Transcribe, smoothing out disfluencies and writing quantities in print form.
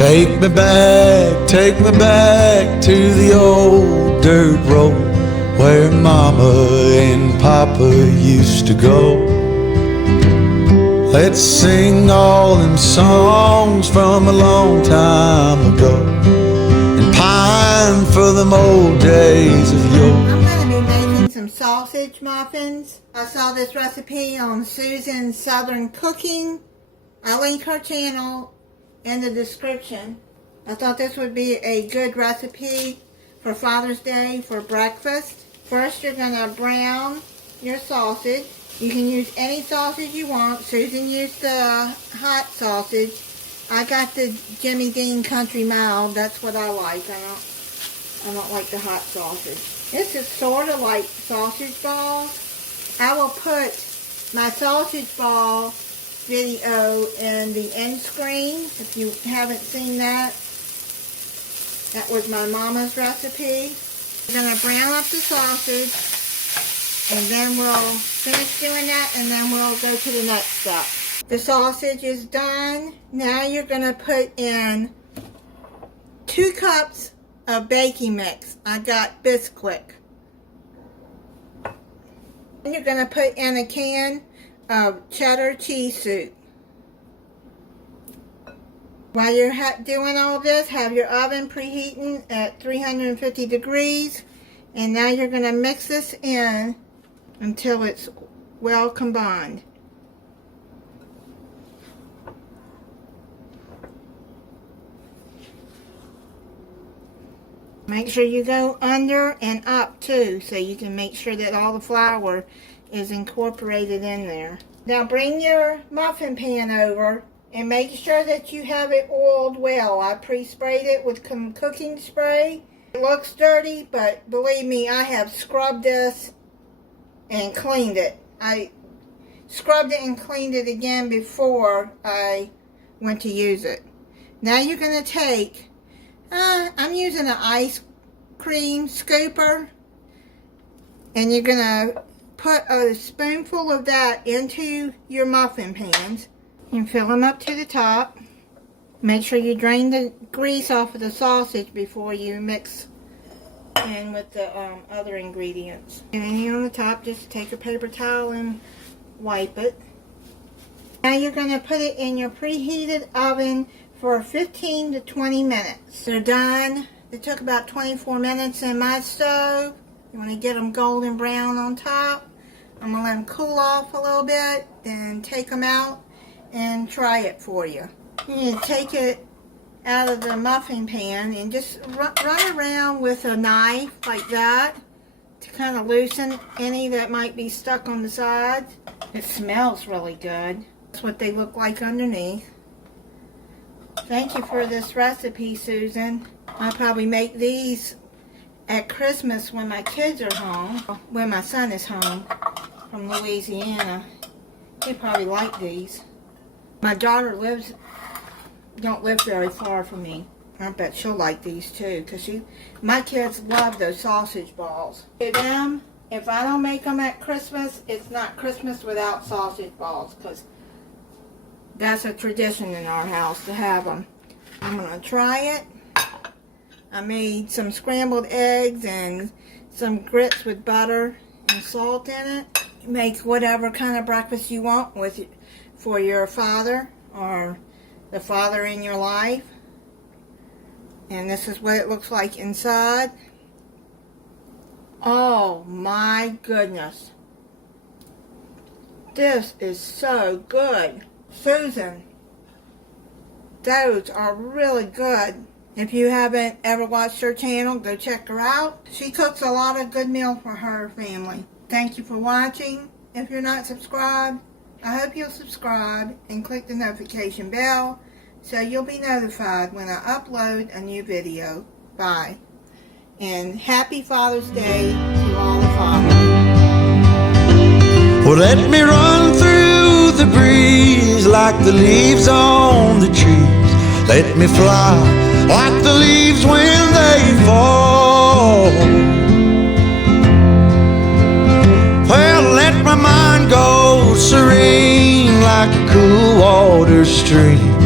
Take me back to the old dirt road where Mama and Papa used to go. Let's sing all them songs from a long time ago and pine for them old days of yore. I'm going to be making some sausage muffins. I saw this recipe on Susan's Southern Cooking. I'll link her channel in the description. I thought this would be a good recipe for Father's Day for breakfast. First, you're going to brown your sausage. You can use any sausage you want. Susan used the hot sausage. I got the Jimmy Dean Country Mild. That's what I like. I don't like the hot sausage. This is sort of like sausage balls. I will put my sausage ball video in the end screen if you haven't seen that. That was my mama's recipe. We're going to brown up the sausage, and then we'll finish doing that, and then we'll go to the next step. The sausage is done. Now you're going to put in 2 cups of baking mix. I got Bisquick. And you're going to put in a can of cheddar cheese soup. While you're doing all this, have your oven preheating at 350 degrees. And now you're going to mix this in until it's well combined. Make sure you go under and up too, so you can make sure that all the flour is incorporated in there. Now bring your muffin pan over and make sure that you have it oiled well. I pre-sprayed it with some cooking spray. It looks dirty, but believe me, I have scrubbed this and cleaned it. I scrubbed it and cleaned it again before I went to use it. Now you're going to take, I'm using an ice cream scooper, and you're going to put a spoonful of that into your muffin pans and fill them up to the top. Make sure you drain the grease off of the sausage before you mix in with the other ingredients. And any on the top, just take a paper towel and wipe it. Now you're going to put it in your preheated oven for 15 to 20 minutes. They're done. It took about 24 minutes in my stove. You want to get them golden brown on top. I'm going to let them cool off a little bit, then take them out and try it for you. You need to take it out of the muffin pan and just run around with a knife like that to kind of loosen any that might be stuck on the sides. It smells really good. That's what they look like underneath. Thank you for this recipe, Susan. I'll probably make these at Christmas when my kids are home, when my son is home from Louisiana. He'd probably like these. My daughter don't live very far from me. I bet she'll like these too, because my kids love those sausage balls. To them, if I don't make them at Christmas, it's not Christmas without sausage balls, because that's a tradition in our house to have them. I'm going to try it. I made some scrambled eggs and some grits with butter and salt in it. Make whatever kind of breakfast you want for your father or the father in your life. And this is what it looks like inside. Oh my goodness. This is so good. Susan, those are really good. If you haven't ever watched her channel, go check her out. She cooks a lot of good meals for her family. Thank you for watching. If you're not subscribed, I hope you'll subscribe and click the notification bell so you'll be notified when I upload a new video. Bye. And happy Father's Day to all the fathers. Well, let me run through the breeze like the leaves on the trees. Let me fly like the leaves when they fall. Well, let my mind go serene like a cool water stream.